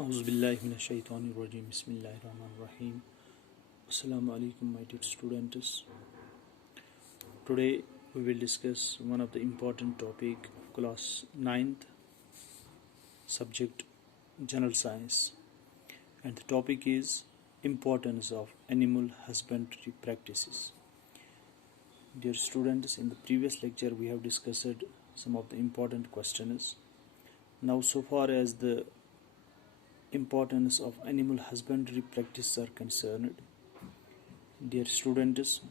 Auzubillahiminash-shaytanir-rajim. Bismillahir-rahmanir-rahim. Assalamu alaikum, my dear students. Today we will discuss one of the important topic of class 9th, subject General Science, and the topic is importance of animal husbandry practices. Dear students, in the previous lecture we have discussed some of the important questions. Now, so far as the importance of animal husbandry practices are concerned, dear students,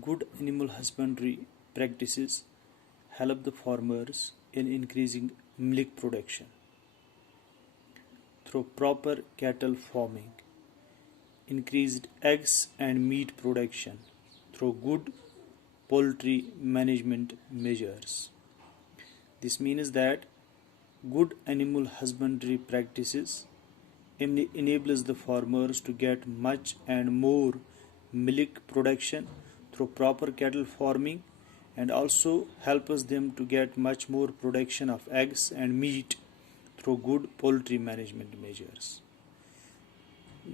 good animal husbandry practices help the farmers in increasing milk production through proper cattle farming, increased eggs and meat production through good poultry management measures. This means that good animal husbandry practices enables the farmers to get much and more milk production through proper cattle farming, and also helps them to get much more production of eggs and meat through good poultry management measures.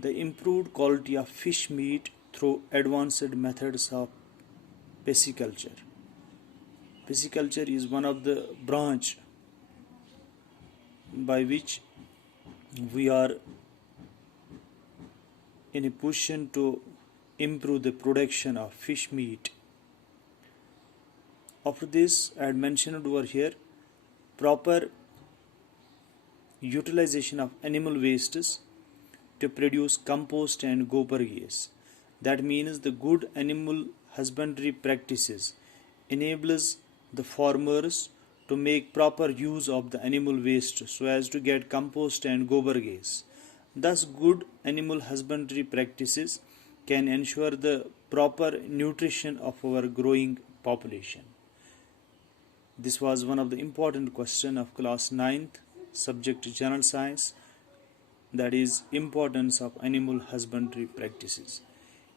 The improved quality of fish meat through advanced methods of pisciculture. Pisciculture is one of the branch by which we are in a position to improve the production of fish meat. After this, I had mentioned over here proper utilization of animal wastes to produce compost and gobar gas. That means the good animal husbandry practices enables the farmers to make proper use of the animal waste so as to get compost and gobar gas. Thus, good animal husbandry practices can ensure the proper nutrition of our growing population. This was one of the important questions of class 9th, subject General Science, that is importance of animal husbandry practices.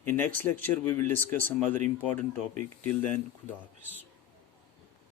In next lecture we will discuss some other important topic. Till then, Khuda Hafiz.